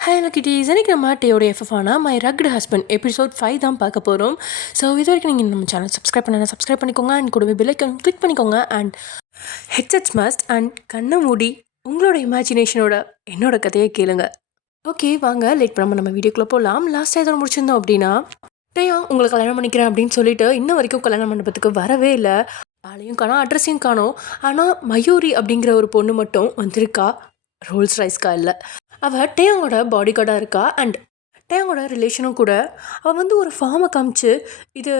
Hello kitties, எனக்கு நம்ம டேயோட எஃப்எஃபானா my rugged husband episode 5 தான் பார்க்க போகிறோம். ஸோ இது வரைக்கும் நீங்கள் நம்ம சேனல் சப்ஸ்கிரைப் பண்ணிக்கோங்க அண்ட் கூடவே பெல் ஐக்கான் கிளிக் பண்ணிக்கோங்க அண்ட் ஹெட்செட்ஸ் மஸ்ட் அண்ட் கண்ணை மூடி உங்களோட இமேஜினேஷனோட என்னோட கதையை கேளுங்க. ஓகே, வாங்க லேட் பண்ணாமல் நம்ம வீடியோக்குள்ளே போகலாம். லாஸ்ட்டாக எதோ முடிச்சிருந்தோம் அப்படின்னா, டேயா உங்களை கல்யாணம் பண்ணிக்கிறேன் அப்படின்னு சொல்லிட்டு இன்ன வரைக்கும் கல்யாண மண்டபத்துக்கு வரவே இல்லை. ஆளையும் காணோம், அட்ரஸையும் காணோம். ஆனால் மயூரி அப்படிங்கிற ஒரு பொண்ணு மட்டும் வந்திருக்கா. ரோல்ஸ் ரைஸ்க்கா இல்லை, அவள் டேயோட பாடி கார்டாக இருக்கா. அண்ட் டேயோட ரிலேஷனும் கூட. அவள் வந்து ஒரு ஃபார்மை காமிச்சு, இது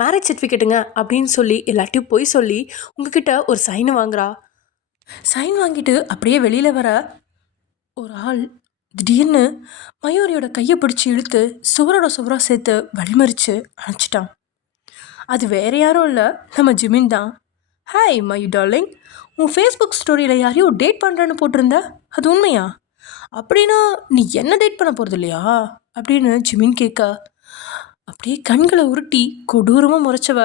மேரேஜ் சர்டிஃபிகேட்டுங்க அப்படின்னு சொல்லி எல்லாத்தையும் போய் சொல்லி உங்ககிட்ட ஒரு சைனை வாங்குறா. சைன் வாங்கிட்டு அப்படியே வெளியில் வர ஒரு ஆள் திடீர்னு மயூரியோட கையை பிடிச்சி இழுத்து சுவராக சேர்த்து வழிமறித்து அணைச்சிட்டான். அது வேற யாரும் இல்லை, நம்ம ஜிமின் தான். ஹாய் மயூ டார்லிங், உன் ஃபேஸ்புக் ஸ்டோரியில் யாரையும் டேட் பண்ணுறேன்னு போட்டிருந்த, அது உண்மையா? அப்படின்னா நீ என்ன டேட் பண்ண போகிறது இல்லையா அப்படின்னு ஜிமின் கேட்க, அப்படியே கண்களை உருட்டி கொடூரமாக முறைச்சவ,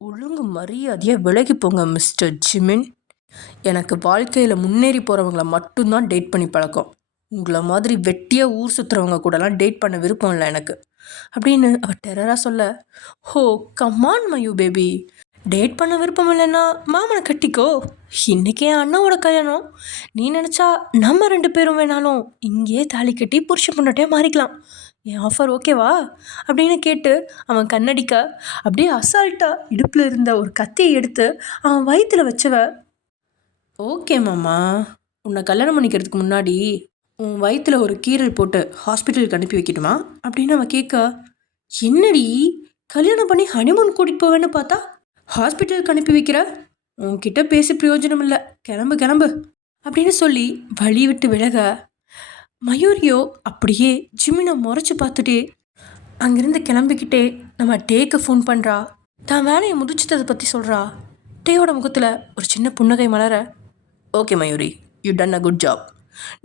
ஒழுங்கு மரியாதையாக விலகி போங்க மிஸ்டர் ஜிமின். எனக்கு வாழ்க்கையில் முன்னேறி போகிறவங்கள மட்டும்தான் டேட் பண்ணி பழக்கம். உங்களை மாதிரி வெட்டியாக ஊர் சுற்றுறவங்க கூடலாம் டேட் பண்ண விருப்பம் இல்லை எனக்கு அப்படின்னு அவள் டெரராக சொல்ல, ஹோ கம்மான் மயூ பேபி, டேட் பண்ண விருப்பம் இல்லைன்னா மாமனை கட்டிக்கோ. இன்றைக்கி என் அண்ணாவோட கல்யாணம். நீ நினச்சா நம்ம 2 பேரும் வேணாலும் இங்கேயே தாலி கட்டி புருஷ பொண்டாட்டியாக மாறிக்கலாம். என் ஆஃபர் ஓகேவா அப்படின்னு கேட்டு அவன் கண்ணடிக்க, அப்படியே அசால்ட்டாக இடுப்பில் இருந்த ஒரு கத்தியை எடுத்து அவன் வயிற்றில் வச்சவ, ஓகே மாமா, உன்னை கல்யாணம் பண்ணிக்கிறதுக்கு முன்னாடி உன் வயிற்றில் ஒரு கீரல் போட்டு ஹாஸ்பிட்டலுக்கு அனுப்பி வைக்கட்டுமா அப்படின்னு அவன் கேட்க, என்னடி கல்யாணம் பண்ணி ஹனிமூன் கூட்டிகிட்டு போவேன்னு பார்த்தா ஹாஸ்பிட்டலுக்கு அனுப்பி வைக்கிற, உன்கிட்ட பேசி பிரயோஜனம் இல்லை, கிளம்பு கிளம்பு அப்படின்னு சொல்லி வழி விட்டு விலக, மயூரியோ அப்படியே ஜிமினை முறைச்சி பார்த்துட்டே அங்கேருந்து கிளம்பிக்கிட்டே நம்ம டேக்கு ஃபோன் பண்ணுறா. தான் வேலையை முடிச்சிட்டதை பற்றி சொல்கிறா. டேயோட முகத்தில் ஒரு சின்ன புன்னகை மலர, okay Mayuri, you done a good job.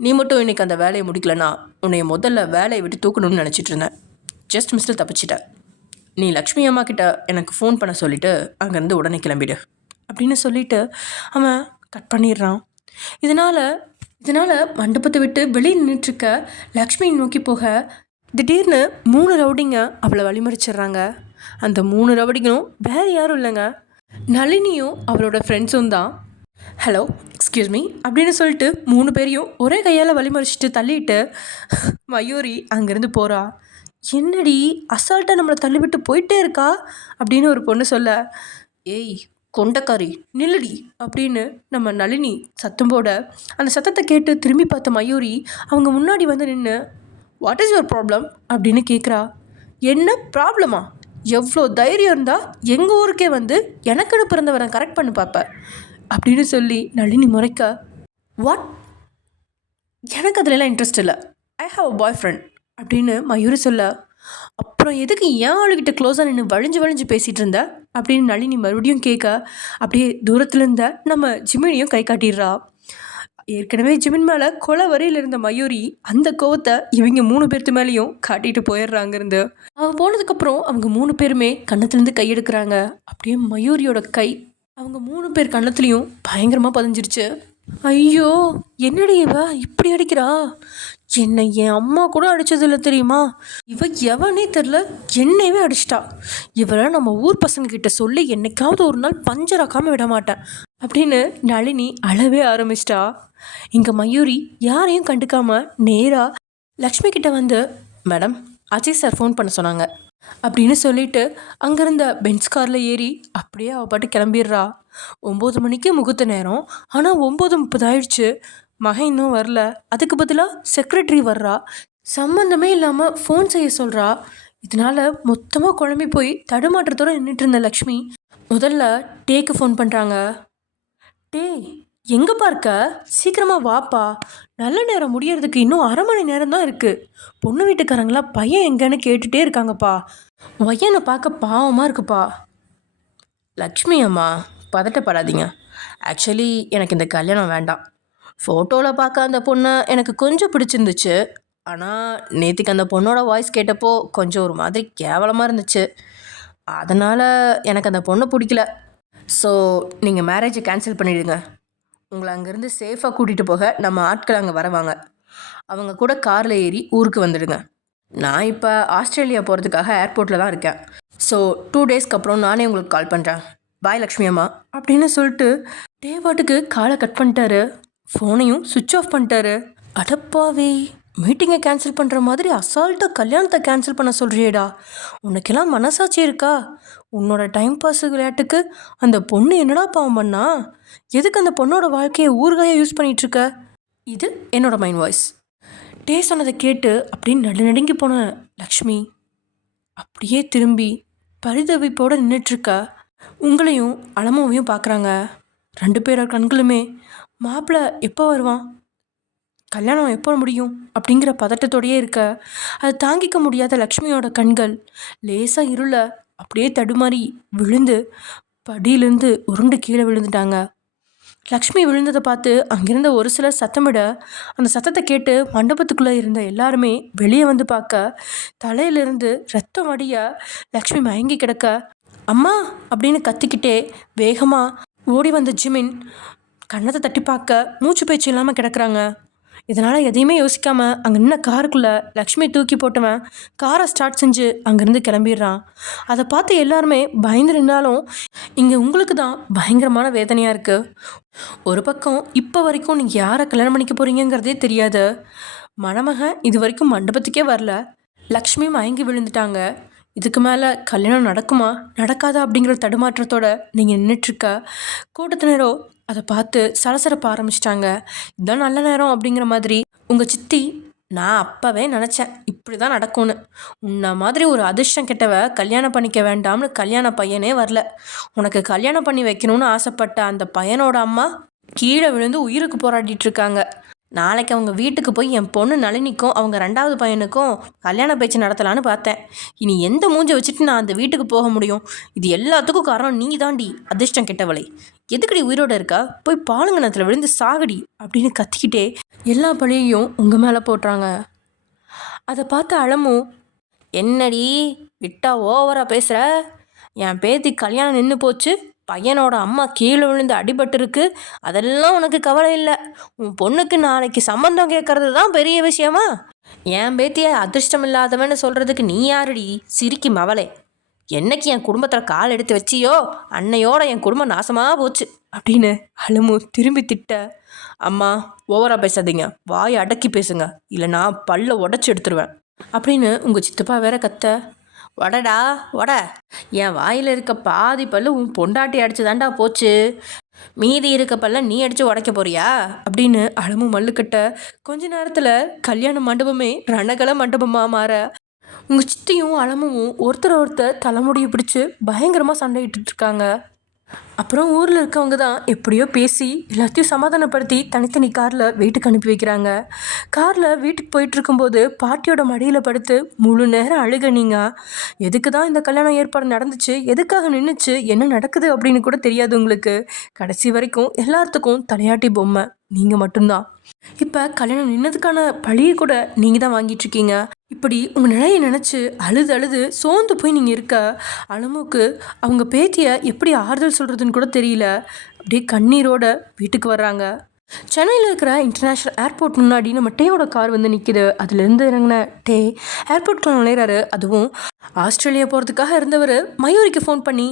நீ மட்டும் இன்றைக்கி அந்த வேலையை முடிக்கலன்னா உன்னை முதல்ல வேலையை விட்டு தூக்கணும்னு நினச்சிட்டு இருந்தேன். ஜஸ்ட் மிஸ்டில் தப்பிச்சிட்ட. நீ லக்ஷ்மி அம்மா கிட்ட எனக்கு ஃபோன் பண்ண சொல்லிவிட்டு அங்கேருந்து உடனே கிளம்பிடு அப்படின்னு சொல்லிவிட்டு அவன் கட் பண்ணிடுறான். இதனால் மண்டபத்தை விட்டு வெளியே நின்றுட்டுருக்க லக்ஷ்மியை நோக்கி போக, திடீர்னு 3 ரவுடிங்க அவளை வழிமறிச்சிடுறாங்க. அந்த 3 ரவுடிங்களும் வேறு யாரும் இல்லைங்க, நளினியும் அவளோட ஃப்ரெண்ட்ஸும் தான். ஹலோ எக்ஸ்கியூஸ் மீ அப்படின்னு சொல்லிட்டு 3 பேரையும் ஒரே கையால் வழிமறிச்சிட்டு தள்ளிட்டு மயூரி அங்கேருந்து போகிறா. என்னடி அசால்ட்டாக நம்மளை தள்ளிவிட்டு போயிட்டே இருக்கா அப்படின்னு ஒரு பொண்ணு சொல்ல, ஏய் கொண்டக்காரி நில்லடி அப்படின்னு நம்ம நளினி சத்தம் போட, அந்த சத்தத்தை கேட்டு திரும்பி பார்த்த மயூரி அவங்க முன்னாடி வந்து நின்று, வாட் இஸ் யுவர் ப்ராப்ளம் அப்படின்னு கேட்குறா. என்ன ப்ராப்ளமா? எவ்வளோ தைரியம் இருந்தால் எங்கள் ஊருக்கே வந்து எனக்குன்னு பிறந்தவரை கரெக்ட் பண்ணி பார்ப்பேன் அப்படின்னு சொல்லி நளினி முறைக்க, வாட், எனக்கு அதிலெல்லாம் இன்ட்ரெஸ்ட் இல்லை, I have a bye friend அப்படின்னு மயூரி சொல்ல, அப்புறம் எதுக்கு ஏன் ஆளுகிட்ட க்ளோஸாக நின்று வழிஞ்சு பேசிகிட்டு இருந்த அப்படின்னு நளினி மறுபடியும் கேட்க, அப்படியே தூரத்தில் இருந்த நம்ம ஜிமினையும் கை காட்டிடுறா. ஏற்கனவே ஜிமின் மேலே கொலை வரையில் இருந்த மயூரி அந்த கோவத்தை இவங்க 3 பேர்த்து மேலேயும் காட்டிட்டு போயிடுறாங்க. இருந்து அவன் போனதுக்கப்புறம் அவங்க 3 பேருமே கன்னத்துலேருந்து கையெடுக்கிறாங்க. அப்படியே மயூரியோட கை அவங்க 3 பேர் கன்னத்துலேயும் பயங்கரமாக பதிஞ்சிருச்சு. ஐயோ, என்னடி இவ இப்படி அடிக்கிறா, என்னை என் அம்மா கூட அடித்ததில்ல தெரியுமா, இவ எவனே தெரில என்னையவே அடிச்சிட்டா, இவரை நம்ம ஊர் பசங்கக்கிட்ட சொல்லி என்னைக்காவது ஒரு நாள் பஞ்சராக்காமல் விட மாட்டேன் அப்படின்னு நளினி அழவே ஆரம்பிச்சிட்டா. இங்கே மயூரி யாரையும் கண்டுக்காமல் நேராக லக்ஷ்மி கிட்ட வந்து, மேடம் அஜய் சார் ஃபோன் பண்ண சொன்னாங்க அப்படின்னு சொல்லிட்டு அங்கேருந்த பென்ஸ் காரில் ஏறி அப்படியே அவள் பாட்டு கிளம்பிடுறா. 9 மணிக்கு முகூர்த்த நேரம், ஆனால் 9:30 ஆயிடுச்சு. மகன் இன்னும் வரல. அதுக்கு பதிலாக செக்ரட்டரி வர்றா. சம்மந்தமே இல்லாமல் ஃபோன் செய்ய சொல்கிறா. இதனால் மொத்தமாக குழம்பி போய் தடுமாற்றத்தோடு நின்றுட்டு இருந்த லக்ஷ்மி முதல்ல டேக்கு ஃபோன் பண்ணுறாங்க. டே எங்கேப்பா இருக்க, சீக்கிரமாக வாப்பா, நல்ல நேரம் முடியறதுக்கு இன்னும் 1/2 மணி நேரம் தான் இருக்குது. பொண்ணு வீட்டுக்காரங்களாம் பையன் எங்கன்னு கேட்டுகிட்டே இருக்காங்கப்பா, பையனை பார்க்க பாவமாக இருக்குப்பா. லக்ஷ்மி அம்மா பதட்டப்படாதீங்க, ஆக்சுவலி எனக்கு இந்த கல்யாணம் வேண்டாம். ஃபோட்டோவில் பார்க்க அந்த பொண்ணை எனக்கு கொஞ்சம் பிடிச்சிருந்துச்சு, ஆனால் நேற்றுக்கு அந்த பொண்ணோட வாய்ஸ் கேட்டப்போ கொஞ்சம் ஒரு மாதிரி கேவலமாக இருந்துச்சு, அதனால் எனக்கு அந்த பொண்ணை பிடிக்கல. ஸோ நீங்கள் மேரேஜை கேன்சல் பண்ணிவிடுங்க. உங்களை அங்கேருந்து சேஃபாக கூட்டிகிட்டு போக நம்ம ஆட்கள் அங்கே வரவாங்க. அவங்க கூட காரில் ஏறி ஊருக்கு வந்துடுங்க. நான் இப்போ ஆஸ்திரேலியா போகிறதுக்காக ஏர்போர்ட்டில் தான் இருக்கேன். ஸோ 2 டேஸ்க்கு அப்புறம் நானே உங்களுக்கு கால் பண்ணுறேன். பாய் லக்ஷ்மி அம்மா அப்படின்னு சொல்லிட்டு டேவாட்டுக்கு காலை கட் பண்ணிட்டாரு. ஃபோனையும் சுவிட்ச் ஆஃப் பண்ணிட்டாரு. அடப்பாவே, மீட்டிங்கை கேன்சல் பண்ணுற மாதிரி அசால்ட்டாக கல்யாணத்தை கேன்சல் பண்ண சொல்கிறியேடா. உனக்கெல்லாம் மனசாட்சி இருக்கா? உன்னோட டைம் பாஸ் விளையாட்டுக்கு அந்த பொண்ணு என்னடா பாவம் பண்ணா? எதுக்கு அந்த பொண்ணோட வாழ்க்கையை ஊறுகாயாக யூஸ் பண்ணிகிட்ருக்க? இது என்னோட மைண்ட் வாய்ஸ். டே சொன்னதை கேட்டு அப்படின்னு நடுங்கி போன லக்ஷ்மி அப்படியே திரும்பி பரிதவிப்போடு நின்றுட்டுருக்கா. உங்களையும் அலமாவையும் பார்க்குறாங்க. 2 பேரோட கண்களுமே மாப்பிள்ளை எப்போ வருவான், கல்யாணம் எப்போ முடியும் அப்படிங்கிற பதட்டத்தோடையே இருக்க. அதை தாங்கிக்க முடியாத லக்ஷ்மியோட கண்கள் லேசாக இருள அப்படியே தடுமாறி விழுந்து படியிலேருந்து உருண்டு கீழே விழுந்துட்டாங்க. லக்ஷ்மி விழுந்ததை பார்த்து அங்கிருந்த ஒரு சிலர் சத்தமிட, அந்த சத்தத்தை கேட்டு மண்டபத்துக்குள்ளே இருந்த எல்லாருமே வெளியே வந்து பார்க்க, தலையிலிருந்து ரத்தம் வடிய லக்ஷ்மி மயங்கி கிடக்க, அம்மா அப்படின்னு கத்திக்கிட்டே வேகமாக ஓடி வந்த ஜிமின் கன்னத்தை தட்டி பார்க்க மூச்சு பேச்சு இல்லாமல் கிடக்குறாங்க. இதனால் எதையுமே யோசிக்காமல் அங்கே நின்ன காருக்குள்ளே லக்ஷ்மி தூக்கி போட்டவன் காரை ஸ்டார்ட் செஞ்சு அங்கேருந்து கிளம்பிடுறான். அதை பார்த்து எல்லாருமே பயந்து நின்னாலும் இங்கே உங்களுக்கு தான் பயங்கரமான வேதனையாக இருக்குது. ஒரு பக்கம் இப்போ வரைக்கும் நீங்கள் யாரை கல்யாணம் பண்ணிக்க போகிறீங்கிறதே தெரியாது. மணமகன் இது வரைக்கும் மண்டபத்துக்கே வரல. லக்ஷ்மி மயங்கி விழுந்துட்டாங்க. இதுக்கு மேலே கல்யாணம் நடக்குமா நடக்காதா அப்படிங்கிற தடுமாற்றத்தோட நீங்கள் நின்றுட்டுருக்க. கூட்டத்தினரோ அதை பார்த்து சலசலப்ப ஆரம்பிச்சிட்டாங்க. இதுதான் நல்ல நேரம் அப்படிங்கிற மாதிரி. உங்கள் சித்தி, நான் அப்போவே நினச்சேன் இப்படி தான் நடக்கும்னு. உன்ன மாதிரி ஒரு அதிர்ஷ்டம் கெட்டவ கல்யாணம் பண்ணிக்க வேண்டாம்னு கல்யாண பையனே வரல. உனக்கு கல்யாணம் பண்ணி வைக்கணும்னு ஆசைப்பட்ட அந்த பையனோட அம்மா கீழே விழுந்து உயிருக்கு போராடிட்டு இருக்காங்க. நாளைக்கு அவங்க வீட்டுக்கு போய் என் பொண்ணு நளினிக்கும் அவங்க 2வது பையனுக்கும் கல்யாண பேச்சு நடத்தலான்னு பார்த்தேன். இனி எந்த மூஞ்சை வச்சுட்டு நான் அந்த வீட்டுக்கு போக முடியும்? இது எல்லாத்துக்கும் காரணம் நீ தாண்டி அதிர்ஷ்டம் கெட்டவளை. எதுக்கடி உயிரோடு இருக்கா? போய் பாலுங்கணத்தில் விழுந்து சாகடி அப்படின்னு கத்திக்கிட்டே எல்லா பழியையும் உங்கள் மேலே போட்டுறாங்க. அதை பார்த்து அழமும், என்னடி விட்டா ஓவராக பேசுகிற? என் பேத்தி கல்யாணம் நின்று போச்சு, பையனோட அம்மா கீழே விழுந்து அடிபட்டுருக்கு, அதெல்லாம் உனக்கு கவலை இல்லை. உன் பொண்ணுக்கு நாளைக்கு சம்பந்தம் கேட்கறது தான் பெரிய விஷயமா? என் பேத்தியை அதிர்ஷ்டம் இல்லாதவன்னு சொல்கிறதுக்கு நீ யாருடி சிரிக்கி மவளே? என்னைக்கு என் குடும்பத்தில் கால் எடுத்து வச்சியோ அன்னையோட என் குடும்பம் நாசமாக போச்சு அப்படின்னு அழுமு திரும்பி திட்ட, அம்மா ஓவராக பேசாதீங்க, வாயை அடக்கி பேசுங்க, இல்லைனா பல்ல உடச்சி எடுத்துருவேன் அப்படின்னு உங்கள் சித்தப்பா வேற கத்த, வடடா வட, என் வாயில் இருக்க பாதி பல்லு உன் பொண்டாட்டி அடிச்சு தாண்டா போச்சு, மீதி இருக்க பல்ல நீ அடித்து உடைக்க போறியா அப்படின்னு அழமு மல்லுக்கிட்ட. கொஞ்ச நேரத்தில் கல்யாண மண்டபமே ரணகல மண்டபமாக மாற உங்கள் சித்தியும் அழமும் ஒருத்தர் தலைமுடியை பிடிச்சி பயங்கரமாக சண்டையிட்டு இருக்காங்க. அப்புறம் ஊரில் இருக்கவங்க தான் எப்படியோ பேசி எல்லாத்தையும் சமாதானப்படுத்தி தனித்தனி காரில் வீட்டுக்கு அனுப்பி வைக்கிறாங்க. காரில் வீட்டுக்கு போயிட்டுருக்கும்போது பாட்டியோட மடியில் படுத்து முழு நேரம் அழுக. நீங்கள் எதுக்கு தான் இந்த கல்யாணம் ஏற்பாடு நடந்துச்சு, எதுக்காக நின்றுச்சு, என்ன நடக்குது அப்படின்னு கூட தெரியாது உங்களுக்கு. கடைசி வரைக்கும் எல்லாத்துக்கும் தலையாட்டி பொம்மை நீங்கள் மட்டும்தான். இப்போ கல்யாணம் நின்னதுக்கான பழியை கூட நீங்கள் தான் வாங்கிட்டுருக்கீங்க. இப்படி உங்கள் நிலையை நினச்சி அழுது சோர்ந்து போய் நீங்கள் இருக்க அலமுக்கு அவங்க பேத்தியை எப்படி ஆறுதல் சொல்கிறதுன்னு கூட தெரியல. அப்படியே கண்ணீரோட வீட்டுக்கு வர்றாங்க. சென்னையில் இருக்கிற இன்டர்நேஷ்னல் ஏர்போர்ட் முன்னாடி நம்ம டேயோட கார் வந்து நிற்கிது. அதுலேருந்து இறங்கின டே ஏர்போர்ட்டில் நுழையிறாரு. அதுவும் ஆஸ்திரேலியா போகிறதுக்காக இருந்தவர் மயூரிக்கு ஃபோன் பண்ணி,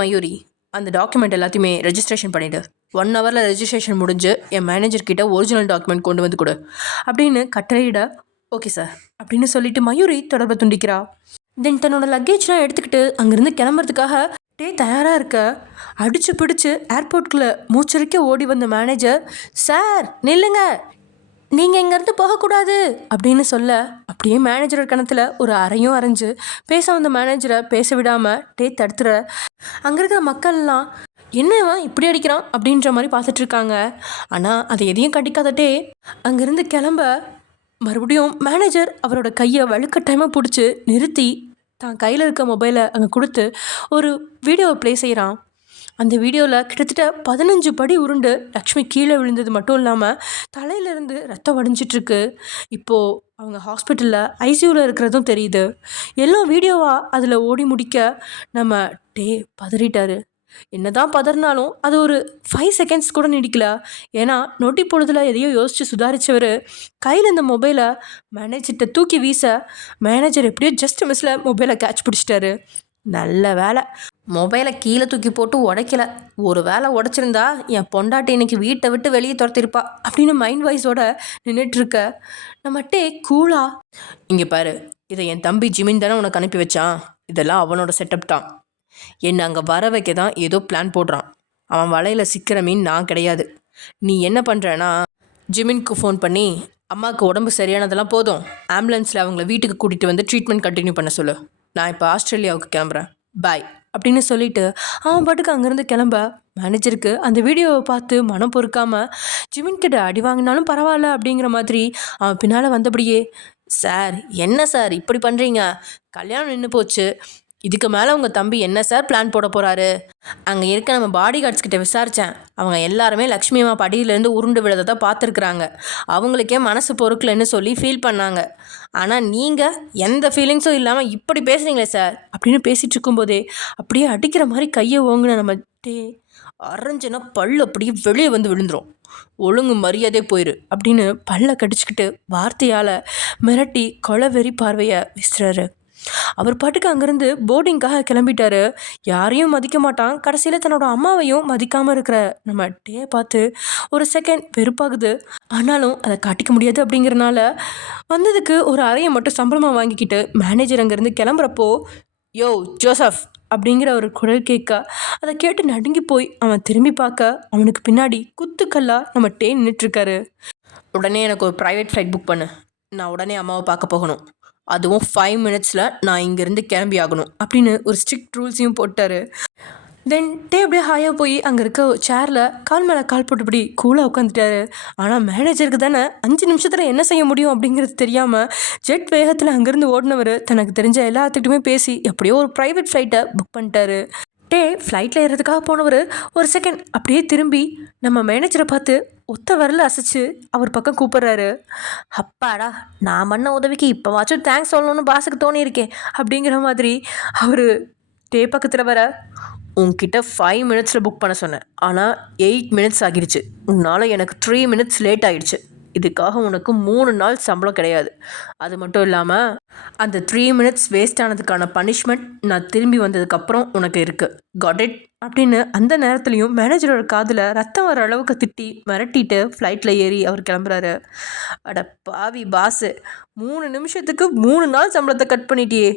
மயூரி, அந்த டாக்குமெண்ட் எல்லாத்தையுமே ரெஜிஸ்ட்ரேஷன் பண்ணிவிடு, 1 ஹவரில் ரெஜிஸ்ட்ரேஷன் முடிஞ்சு என் மேனேஜர்கிட்ட ஒரிஜினல் டாக்குமெண்ட் கொண்டு வந்து கொடு அப்படின்னு கட்டளையிட, ஓகே சார் அப்படின்னு சொல்லிட்டு மயூரி தொடர்பை துண்டிக்கிறா. தென் தன்னோட லக்கேஜ்லாம் எடுத்துக்கிட்டு அங்கேருந்து கிளம்புறதுக்காக டே தயாராக இருக்க, அடித்து பிடிச்சி ஏர்போர்ட்டுக்குள்ளே மூச்சரிக்க ஓடி வந்த மேனேஜர், சார் நில்லுங்க, நீங்கள் இங்கேருந்து போகக்கூடாது அப்படின்னு சொல்ல, அப்படியே மேனேஜரோட கணத்தில் ஒரு அறையும் அரைஞ்சு பேச வந்த மேனேஜரை பேச விடாமல் டே தடுத்துற. அங்கே இருக்கிற மக்கள்லாம் என்னவா இப்படி அடிக்கிறான் அப்படின்ற மாதிரி பார்த்துட்ருக்காங்க. ஆனால் அதை எதையும் கண்டிக்காதட்டே அங்கேருந்து கிளம்ப மறுபடியும் மேனேஜர் அவரோட கையை வலுக்கட்டாயமாக பிடிச்சி நிறுத்தி தான் கையில் இருக்க மொபைலை அங்கே கொடுத்து ஒரு வீடியோவை ப்ளே செய்கிறான். அந்த வீடியோவில் கிட்டத்தட்ட 15 படி உருண்டு லக்ஷ்மி கீழே விழுந்தது மட்டும் இல்லாமல் தலையிலேருந்து ரத்தம் வடிஞ்சிட்ருக்கு. இப்போது அவங்க ஹாஸ்பிட்டலில் ஐசியூவில் இருக்கிறதும் தெரியுது. எல்லாம் வீடியோவாக அதில் ஓடி முடிக்க நம்ம டே பதறிட்டார். என்னதான் பதறினாலும் அது ஒரு 5 செகண்ட்ஸ் கூட நீடிக்கல. ஏன்னா நொட்டி பொழுதுல எதையோ யோசிச்சு சுதாரிச்சவர் கையில் இந்த மொபைலை மேனேஜர்கிட்ட தூக்கி வீச, மேனேஜர் எப்படியோ ஜஸ்ட் மிஸ்ல மொபைலை கேட்ச் பிடிச்சிட்டாரு. நல்ல வேலை மொபைலை கீழே தூக்கி போட்டு உடைக்கல. ஒரு வேலை உடைச்சிருந்தா என் பொண்டாட்டி இன்னைக்கு வீட்டை விட்டு வெளியே துரத்திருப்பா அப்படின்னு மைண்ட் வாய்ஸோட நின்றுட்டு இருக்க நம்ம டே கூலா, இங்கே பாரு, இதை என் தம்பி ஜிமின் தானே உனக்கு அனுப்பி வச்சான். இதெல்லாம் அவனோட செட்டப் தான். என்னை அங்கே வர வைக்க தான் ஏதோ பிளான் போடுறான். அவன் வலையில் சிக்கிற மீன் நான் கிடையாது. நீ என்ன பண்ணுறேன்னா, ஜிமின்க்கு ஃபோன் பண்ணி அம்மாவுக்கு உடம்பு சரியானதெல்லாம் போதும், ஆம்புலன்ஸில் அவங்கள வீட்டுக்கு கூட்டிகிட்டு வந்து ட்ரீட்மெண்ட் கண்டினியூ பண்ண சொல்லு. நான் இப்போ ஆஸ்திரேலியாவுக்கு கிளம்புறேன், பாய் அப்படின்னு சொல்லிட்டு அவன் பாட்டுக்கு அங்கேருந்து கிளம்ப, மேனேஜருக்கு அந்த வீடியோவை பார்த்து மனம் பொறுக்காமல் ஜிமின்கிட்ட அடி வாங்கினாலும் பரவாயில்ல அப்படிங்கிற மாதிரி அவன் பின்னால் வந்தபடியே, சார் என்ன சார் இப்படி பண்ணுறீங்க, கல்யாணம் நின்று போச்சு, இதுக்கு மேலே உங்கள் தம்பி என்ன சார் பிளான் போட போகிறாரு? அங்கே இருக்க நம்ம பாடி கார்ட்ஸ் கிட்ட விசாரித்தேன். அவங்க எல்லாருமே லக்ஷ்மி அம்மா படியிலேருந்து உருண்டு விழதை தான் பார்த்துருக்குறாங்க. அவங்களுக்கே மனசு பொறுக்கலைன்னு சொல்லி ஃபீல் பண்ணாங்க. ஆனால் நீங்கள் எந்த ஃபீலிங்ஸும் இல்லாமல் இப்படி பேசுகிறீங்களே சார் அப்படின்னு பேசிகிட்டு இருக்கும்போதே அப்படியே அடிக்கிற மாதிரி கையை ஓங்குன நம்ம அரைஞ்சுன்னா பல்லு அப்படியே வெளியே வந்து விழுந்துடும். ஒழுங்கு மரியாதை போயிரு அப்படின்னு பல்ல கடிச்சிக்கிட்டு வார்த்தையால் மிரட்டி கொலவெறி பார்வையை விசுறாரு. அவர் பாட்டுக்கு அங்கேருந்து போர்டிங்காக கிளம்பிட்டாரு. யாரையும் மதிக்க மாட்டான். கடைசியில் தன்னோட அம்மாவையும் மதிக்காமல் இருக்கிற நம்ம டே பார்த்து ஒரு செகண்ட் வெறுப்பாகுது. ஆனாலும் அதை காட்டிக்க முடியாது அப்படிங்கிறனால வந்ததுக்கு ஒரு அறையை மட்டும் சம்பளமாக வாங்கிக்கிட்டு மேனேஜர் அங்கேருந்து கிளம்புறப்போ, யோ ஜோசப் அப்படிங்கிற ஒரு குரல் கேட்க, அதை கேட்டு நடுங்கி போய் அவன் திரும்பி பார்க்க அவனுக்கு பின்னாடி குத்துக்கல்லா நம்ம டே நின்றுட்டுருக்காரு. உடனே எனக்கு ஒரு ப்ரைவேட் ஃப்ளைட் புக் பண்ணு, நான் உடனே அம்மாவை பார்க்க போகணும், அதுவும் 5 மினிட்ஸில் நான் இங்கேருந்து கிளம்பி ஆகணும் அப்படின்னு ஒரு ஸ்ட்ரிக்ட் ரூல்ஸையும் போட்டார். தென் டே அப்படியே ஹாயாக போய் அங்கே இருக்க சேரில் கால் மேலே கால் போட்டுப்படி கூலாக உட்காந்துட்டாரு. ஆனால் மேனேஜருக்கு தானே 5 நிமிஷத்தில் என்ன செய்ய முடியும் அப்படிங்கிறது தெரியாமல் ஜெட் வேகத்தில் அங்கேருந்து ஓடினவர் தனக்கு தெரிஞ்ச எல்லாத்துக்கிட்டுமே பேசி எப்படியோ ஒரு ப்ரைவேட் ஃப்ளைட்டை புக் பண்ணிட்டாரு. டே ஃப்ளைட்டில் ஏறதுக்காக போனவர் ஒரு செகண்ட் அப்படியே திரும்பி நம்ம மேனேஜரை பார்த்து ஒத்த வரல அசைச்சு அவர் பக்கம் கூப்பிட்றாரு. அப்பாடா, நான் பண்ண உதவிக்கு இப்போவாச்சும் தேங்க்ஸ் சொல்லணும்னு பாஸுக்கு தோணியிருக்கேன் அப்படிங்கிற மாதிரி அவர் டே பக்கத்தில் வர, உன்கிட்ட 5 மினிட்ஸில் புக் பண்ண சொன்னேன், ஆனால் 8 மினிட்ஸ் ஆகிடுச்சு, உன்னால் எனக்கு 3 மினிட்ஸ் லேட் ஆகிடுச்சு, இதுக்காக உனக்கு 3 நாள் சம்பளம் கிடையாது. அது மட்டும் இல்லாமல் அந்த 3 மினிட்ஸ் வேஸ்ட் ஆனதுக்கான பனிஷ்மெண்ட் நான் திரும்பி வந்ததுக்கப்புறம் உனக்கு இருக்குது, காட் இட் அப்படின்னு அந்த நேரத்துலையும் மேனேஜரோட காதில் ரத்தம் வர அளவுக்கு திட்டி மிரட்டிட்டு ஃப்ளைட்டில் ஏறி அவர் கிளம்புறாரு. அட பாவி பாஸு, 3 நிமிஷத்துக்கு 3 நாள் சம்பளத்தை கட் பண்ணிட்டியே.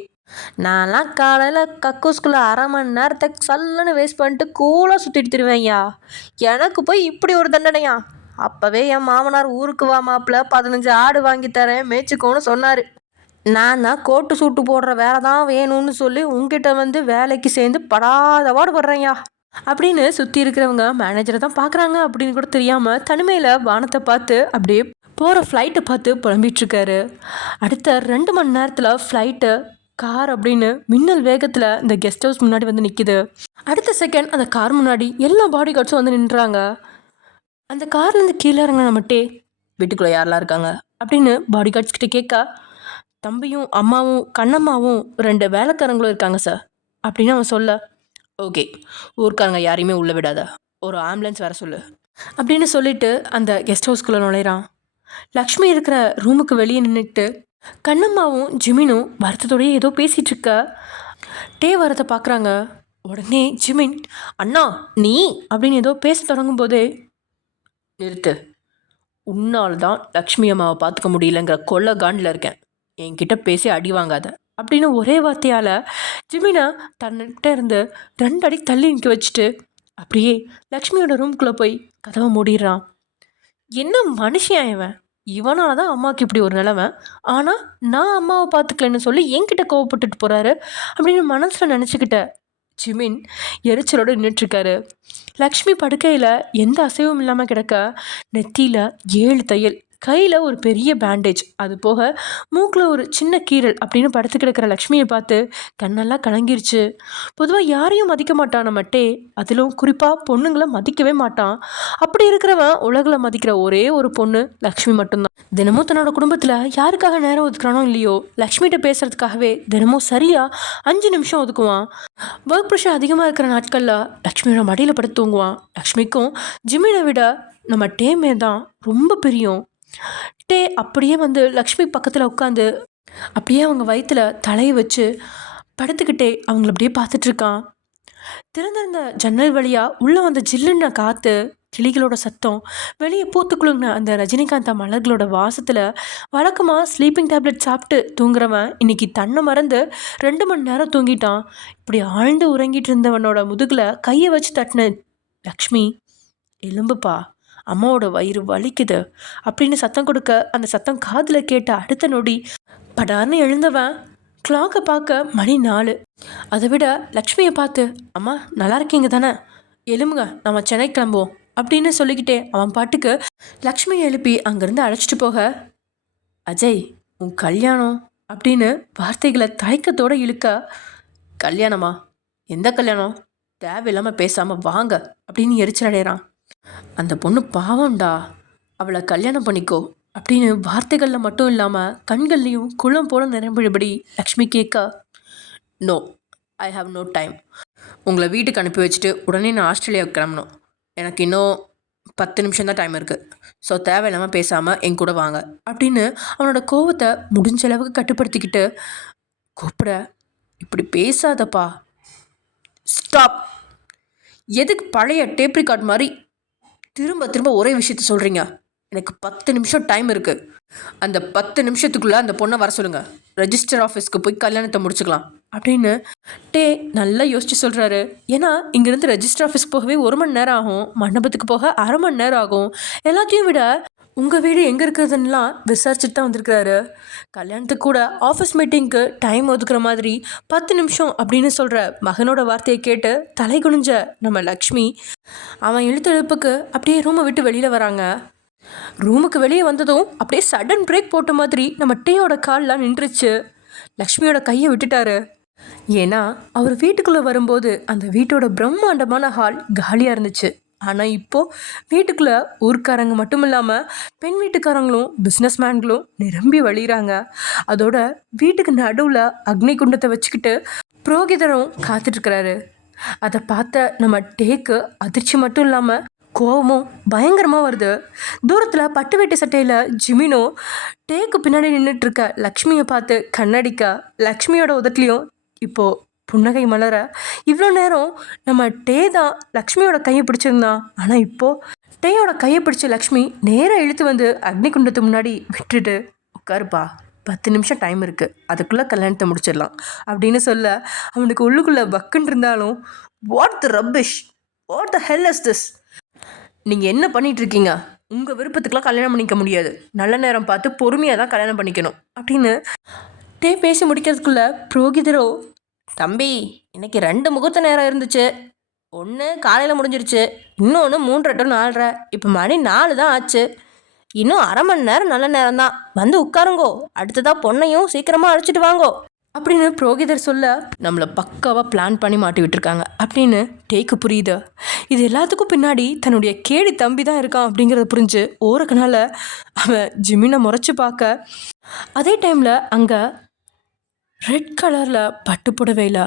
நான்லாம் காலையில் கக்கூஸ்குள்ளே 1/2 மணி நேரத்தை சல்லுன்னு வேஸ்ட் பண்ணிட்டு கூலாக சுற்றிட்டு திருவேன்யா, எனக்கு போய் இப்படி ஒரு தண்டனையா? அப்போவே என் மாமனார் ஊருக்கு வா மாப்பிள்ள 15 ஆடு வாங்கி தரேன் மேய்ச்சிக்கோன்னு சொன்னார். நான் தான் கோட்டு சூட்டு போடுற வேலை தான் வேணும்னு சொல்லி உங்ககிட்ட வந்து வேலைக்கு சேர்ந்து படாத பாடுபடுறேன்யா அப்படின்னு சுற்றி இருக்கிறவங்க மேனேஜரை தான் பார்க்குறாங்க அப்படின்னு கூட தெரியாமல் தனிமையில் வானத்தை பார்த்து அப்படியே போகிற ஃப்ளைட்டை பார்த்து புலம்பிகிட்ருக்காரு. அடுத்த 2 மணி நேரத்தில் ஃப்ளைட்டு கார் அப்படின்னு மின்னல் வேகத்தில் இந்த கெஸ்ட் ஹவுஸ் முன்னாடி வந்து நிற்கிது. அடுத்த செகண்ட் அந்த கார் முன்னாடி எல்லா பாடி கார்ட்ஸும் வந்து நின்றுறாங்க. அந்த கார்லேருந்து கீழே இறங்க நம்மட்டே, வீட்டுக்குள்ளே யாரெல்லாம் இருக்காங்க அப்படின்னு பாடி கார்ட்ஸ் கிட்டே கேட்க, தம்பியும் அம்மாவும் கண்ணம்மாவும் 2 வேலைக்காரங்களும் இருக்காங்க சார் அப்படின்னு அவன் சொல்ல, ஓகே, ஊர்க்காரங்க யாரையுமே உள்ளே விடாத, ஒரு ஆம்புலன்ஸ் வர சொல்லு அப்படின்னு சொல்லிட்டு அந்த கெஸ்ட் ஹவுஸ்குள்ளே நுழையிறான். லக்ஷ்மி இருக்கிற ரூமுக்கு வெளியே நின்றுட்டு கண்ணம்மாவும் ஜிமினும் வருத்தத்தோடையே ஏதோ பேசிகிட்டு இருக்க டே வரத்தை பார்க்குறாங்க. உடனே ஜிமின், அண்ணா நீ அப்படின்னு ஏதோ பேச தொடங்கும் போதே, நிறுத்து, உன்னால் தான் லக்ஷ்மி அம்மாவை பார்த்துக்க முடியலங்கிற கொள்ள காண்டில் இருக்கேன், என்கிட்ட பேசி அடி வாங்காத அப்படின்னு ஒரே வார்த்தையால் ஜிமினை தன்னிட்ட இருந்து 2 அடி தள்ளி நிற்க வச்சுட்டு அப்படியே லக்ஷ்மியோட ரூம்குள்ளே போய் கதவை மூடிடுறான். என்ன மனுஷன் இவன், இவனால தான் அம்மாவுக்கு இப்படி ஒரு நிலைமை, ஆனால் நான் அம்மாவை பார்த்துக்கலன்னு சொல்லி என்கிட்ட கோவப்பட்டுட்டு போகிறாரு அப்படின்னு மனசில் நினச்சிக்கிட்ட ஜிமின் எரிச்சலோடு நின்றுட்டுருக்காரு. லக்ஷ்மி படுக்கையில் எந்த அசைவும் இல்லாமல் கிடக்க நெத்தியில் 7 தையல், கையில் ஒரு பெரிய பேண்டேஜ், அது போக மூக்கில் ஒரு சின்ன கீறல் அப்படின்னு படுத்து கிடக்கிற லக்ஷ்மியை பார்த்து கண்ணெல்லாம் கலங்கிருச்சு. பொதுவாக யாரையும் மதிக்க மாட்டான் நம்ம டே, அதிலும் குறிப்பாக பொண்ணுங்களை மதிக்கவே மாட்டான். அப்படி இருக்கிறவன் உலகில் மதிக்கிற ஒரே ஒரு பொண்ணு லக்ஷ்மி மட்டும்தான். தினமும் தன்னோட குடும்பத்தில் யாருக்காக நேரம் ஒதுக்குறானோ இல்லையோ, லக்ஷ்மிகிட்ட பேசுறதுக்காகவே தினமும் சரியாக 5 நிமிஷம் ஒதுக்குவான். ஒர்க் ப்ரெஷர் அதிகமாக இருக்கிற நாட்களில் லக்ஷ்மியோட மடியில் படுத்து தூங்குவான். லக்ஷ்மிக்கும் ஜிமினை விட நம்ம டேமே தான் ரொம்ப பிரியம். டே அப்படியே வந்து லக்ஷ்மி பக்கத்தில் உட்காந்து அப்படியே அவங்க வயிற்றுல தலையை வச்சு படுத்துக்கிட்டே அவங்கள அப்படியே பார்த்துட்ருக்கான். திறந்திருந்த ஜன்னல் வழியாக உள்ளே வந்த ஜில்லுன்ன காற்று, கிளிகளோட சத்தம், வெளியே பூத்துக்குழுங்கின அந்த ரஜினிகாந்த் மலர்களோட வாசத்தில் வழக்கமாக ஸ்லீப்பிங் டேப்லெட் சாப்பிட்டு தூங்குறவன் இன்னைக்கு தன்னை மறந்து 2 மணி நேரம் தூங்கிட்டான். இப்படி ஆழ்ந்து உறங்கிட்டு இருந்தவனோட முதுகில் கையை வச்சு தட்டின லக்ஷ்மி, எலும்புப்பா, அம்மாவோட வயிறு வலிக்குது அப்படின்னு சத்தம் கொடுக்க, அந்த சத்தம் காதில் கேட்ட அடுத்த நொடி படார்னு எழுந்தவன் கிளாக்கை பார்க்க மணி 4. அதை விட லக்ஷ்மியை பார்த்து, அம்மா நல்லா இருக்கீங்க தானே, எலும்புங்க நம்ம சென்னை கிளம்புவோம் அப்படின்னு சொல்லிக்கிட்டே அவன் பாட்டுக்கு லக்ஷ்மியை எழுப்பி அங்கேருந்து அழைச்சிட்டு போக, அஜய் உன் கல்யாணம் அப்படின்னு வார்த்தைகளை தயக்கத்தோடு இழுக்க, கல்யாணமா, எந்த கல்யாணம், தேவையில்லாமல் பேசாமல் வாங்க அப்படின்னு எரிச்சல் அடைகிறான். அந்த பொண்ணு பாவம்டா, அவளை கல்யாணம் பண்ணிக்கோ அப்படின்னு வார்த்தைகளில் மட்டும் இல்லாமல் கண்கள்லையும் குளம் போல நிரம்பிடுபடி லக்ஷ்மி கேட்க, no, I have no time. உங்களை வீட்டுக்கு அனுப்பி வச்சுட்டு உடனே நான் ஆஸ்திரேலியாவுக்கு கிளம்பணும். எனக்கு இன்னும் 10 நிமிஷம் தான் டைம் இருக்குது. ஸோ தேவையில்லாமல் பேசாமல் என் கூட வாங்க அப்படின்னு அவனோட கோவத்தை முடிஞ்ச அளவுக்கு கட்டுப்படுத்திக்கிட்டு கூப்பிட, இப்படி பேசாதப்பா, ஸ்டாப். எதுக்கு பழைய டேப் ரெக்கார்ட் மாதிரி திரும்ப திரும்ப ஒரே விஷயத்த சொல்கிறீங்க? எனக்கு 10 நிமிஷம் டைம் இருக்குது. அந்த 10 நிமிஷத்துக்குள்ளே அந்த பொண்ணை வர சொல்லுங்கள். ரெஜிஸ்டர் ஆஃபீஸ்க்கு போய் கல்யாணத்தை முடிச்சுக்கலாம் அப்படின்னு டே நல்லா யோசிச்சு சொல்கிறாரு. ஏன்னா இங்கேருந்து ரெஜிஸ்டர் ஆஃபீஸ்க்கு போகவே 1 மணி நேரம் ஆகும், மண்டபத்துக்கு போக அரை மணி நேரம் ஆகும். எல்லாத்தையும் விட உங்கள் வீடு எங்கே இருக்கிறதுலாம் விசாரிச்சுட்டு தான் வந்திருக்கிறாரு. கல்யாணத்துக்கு கூட ஆஃபீஸ் மீட்டிங்க்கு டைம் ஒதுக்குற மாதிரி 10 நிமிஷம் அப்படின்னு சொல்கிற மகனோட வார்த்தையை கேட்டு தலை குனிஞ்ச நம்ம லக்ஷ்மி அவன் எழுத்தெழுப்புக்கு அப்படியே ரூமை விட்டு வெளியில் வராங்க. ரூமுக்கு வெளியே வந்ததும் அப்படியே சடன் பிரேக் போட்ட மாதிரி நம்ம டேயோட கால்லாம் நின்றுச்சு. லக்ஷ்மியோட கையை விட்டுட்டாரு. ஏன்னா அவர் வீட்டுக்குள்ளே வரும்போது அந்த வீட்டோட பிரம்மாண்டமான ஹால் காலியாக இருந்துச்சு. ஆனால் இப்போது வீட்டுக்குள்ளே ஊர்க்காரங்க மட்டும் இல்லாமல் பெண் வீட்டுக்காரங்களும் பிஸ்னஸ் மேன்களும் நிரம்பி வழிகிறாங்க. அதோட வீட்டுக்கு நடுவில் அக்னி குண்டத்தை வச்சுக்கிட்டு புரோகிதரும் காத்துட்ருக்கிறாரு. அதை பார்த்த நம்ம டேக்கு அதிர்ச்சி மட்டும் இல்லாமல் கோவமும் பயங்கரமாக வருது. தூரத்தில் பட்டு வேட்டி சட்டையில் ஜிமினோ டேக்கு பின்னாடி நின்றுட்டுருக்க லக்ஷ்மியை பார்த்து கண்ணடிக்க, லக்ஷ்மியோட உதட்டிலையும் இப்போது புன்னகை மலர. இவ்வளோ நேரம் நம்ம டே தான் லக்ஷ்மியோட கையை பிடிச்சிருந்தான். ஆனால் இப்போது டேயோட கையை பிடிச்ச லக்ஷ்மி நேராக இழுத்து வந்து அக்னி குண்டத்துக்கு முன்னாடி விட்டுட்டு, உட்காருப்பா, 10 நிமிஷம் டைம் இருக்குது, அதுக்குள்ளே கல்யாணத்தை முடிச்சிடலாம் அப்படின்னு சொல்ல அவனுக்கு உள்ளுக்குள்ளே பக்குன்னு இருந்தாலும், what the rubbish, what the hell is this, நீங்கள் என்ன பண்ணிகிட்ருக்கீங்க, உங்கள் விருப்பத்துக்கெலாம் கல்யாணம் பண்ணிக்க முடியாது, நல்ல நேரம் பார்த்து பொறுமையாக தான் கல்யாணம் பண்ணிக்கணும் அப்படின்னு டே பேசி முடிக்கிறதுக்குள்ளே புரோகிதரோ, தம்பி இன்னைக்கு 2 முகூர்த்த நேரம் இருந்துச்சு, ஒன்று காலையில் முடிஞ்சிருச்சு, இன்னொன்று 3:30 to 4:30, இப்போ மணி 4 தான் ஆச்சு, இன்னும் அரை மணி நேரம் நல்ல நேரம் தான், வந்து உட்காருங்கோ, அடுத்ததாக பொண்ணையும் சீக்கிரமாக அழைச்சிட்டு வாங்கோ அப்படின்னு புரோகிதர் சொல்ல, நம்மளை பக்காவாக பிளான் பண்ணி மாட்டி விட்டுருக்காங்க அப்படின்னு டேக்கு புரியுது. இது எல்லாத்துக்கும் பின்னாடி தன்னுடைய கேடி தம்பி தான் இருக்கான் அப்படிங்கிறத புரிஞ்சு ஓரக்கனால அவன் ஜிமினை முறைச்சி பார்க்க, அதே டைமில் அங்கே ரெட் கலரில் பட்டு புடவையில்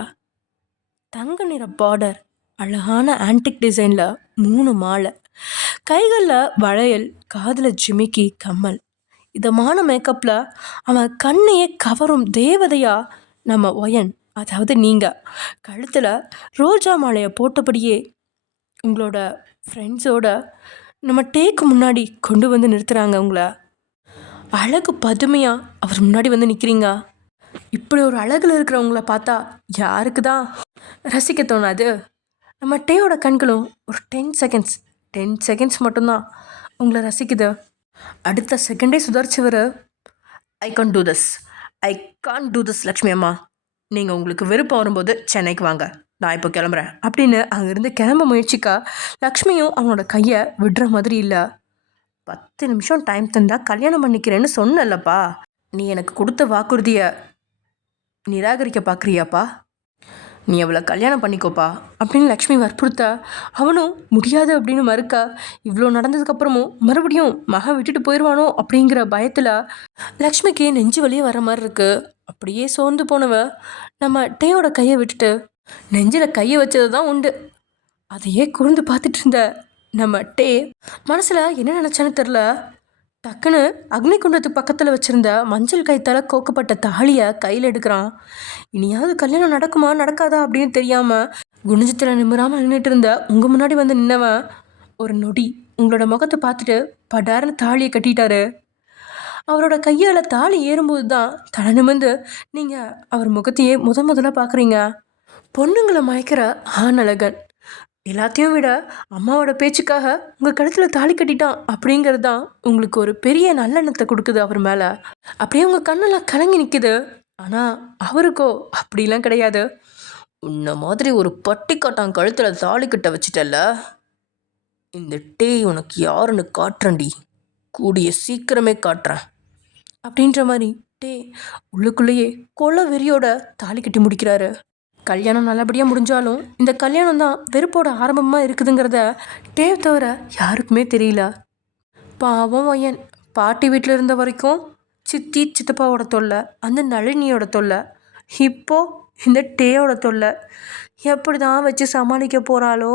தங்க நிற பார்டர், அழகான ஆன்டிக் டிசைனில் 3 மாலை, கைகளில் வளையல், காதில் ஜிமிக்கி கம்மல், இதமான மேக்கப்பில் அவன் கண்ணையே கவரும் தேவதையா நம்ம ஒயன், அதாவது நீங்கள் கழுத்தில் ரோஜா மாலையை போட்டபடியே உங்களோட ஃப்ரெண்ட்ஸோட நம்ம டேக்கு முன்னாடி கொண்டு வந்து நிறுத்துகிறாங்க. உங்களை அழகு பதுமையாக அவர் முன்னாடி வந்து நிற்கிறீங்க. இப்படி ஒரு அழகில் இருக்கிறவங்கள பார்த்தா யாருக்கு தான் ரசிக்க தோணாது? நம்ம டேயோட கண்களும் ஒரு 10 செகண்ட்ஸ் மட்டும்தான் உங்களை ரசிக்குது. அடுத்த செகண்டே சுதாரிச்சவர், ஐ கான் டூ திஸ் லக்ஷ்மி அம்மா, நீங்கள் உங்களுக்கு விருப்பம் வரும்போது சென்னைக்கு வாங்க, நான் இப்போ கிளம்புறேன் அப்படின்னு அங்கேருந்து கிளம்ப முயற்சிக்கா லக்ஷ்மியும் அவனோட கையை விடுற மாதிரி இல்லை. 10 நிமிஷம் டைம் தந்தா கல்யாணம் பண்ணிக்கிறேன்னு சொன்னல்லப்பா. நீ எனக்கு கொடுத்த வாக்குறுதியை நிராகரிக்க பார்க்குறியாப்பா? நீ அவளை கல்யாணம் பண்ணிக்கோப்பா அப்படின்னு லக்ஷ்மி வற்புறுத்த அவனும் முடியாது அப்படின்னு மறுக்க, இவ்வளோ நடந்ததுக்கப்புறமும் மறுபடியும் மகன் விட்டுட்டு போயிடுவானோ அப்படிங்கிற பயத்தில் லக்ஷ்மிக்கு நெஞ்சு வலியே வர மாதிரி இருக்கு. அப்படியே சோர்ந்து போனவ நம்ம டேயோட கையை விட்டுட்டு நெஞ்சில் கையை வச்சது தான் உண்டு. அதையே கூர்ந்து பார்த்துட்டு இருந்த நம்ம டே மனசில் என்ன நினச்சான்னு தெரில. டக்குன்னு அக்னி குண்டத்துக்கு பக்கத்தில் வச்சுருந்த மஞ்சள் கைத்தால் கோக்கப்பட்ட தாலியை கையில் எடுக்கிறான். இனியாவது கல்யாணம் நடக்குமா நடக்காதா அப்படின்னு தெரியாமல் குனிஞ்சத்தில் நிமிராமல் நின்றுட்டு இருந்த உங்கள் முன்னாடி வந்து நின்னவன் ஒரு நொடி உங்களோட முகத்தை பார்த்துட்டு படார்னு தாலியை கட்டிட்டாரு. அவரோட கையால் தாலி ஏறும்போது தான் தலை நிமிர்ந்து நீங்கள் அவர் முகத்தையே முதல்ல பார்க்குறீங்க. பொண்ணுங்களை மயக்கிற ஆணழகன். எல்லாத்தையும் விட அம்மாவோட பேச்சுக்காக உங்கள் கழுத்தில் தாலி கட்டிட்டான் அப்படிங்கிறது தான் உங்களுக்கு ஒரு பெரிய நல்லெண்ணத்தை கொடுக்குது அவர் மேலே. அப்படியே உங்கள் கண்ணெல்லாம் கலங்கி நிற்குது. ஆனால் அவருக்கோ அப்படிலாம் கிடையாது. உன்னை மாதிரி ஒரு பட்டிக்காட்டான் கழுத்தில் தாலி கட்ட வச்சிட்டல்ல, இந்த டே உனக்கு யாருன்னு காட்டுறேன்டி, கூடிய சீக்கிரமே காட்டுறேன் அப்படின்ற மாதிரி டே உள்ளுக்குள்ளேயே கொலை வெறியோட தாலி கட்டி முடிக்கிறாரு. கல்யாணம் நல்லபடியாக முடிஞ்சாலும் இந்த கல்யாணம் தான் வெறுப்போட ஆரம்பமாக இருக்குதுங்கிறத டேவ் தவிர யாருக்குமே தெரியல. பாவம் ஐயன் பாட்டி வீட்டில் இருந்த வரைக்கும் சித்தி சித்தப்பாவோட தொல்லை, அந்த நளினியோட தொல்லை, இப்போது இந்த டேயோட தொல்லை. எப்படி தான் வச்சு சமாளிக்க போகிறாளோ?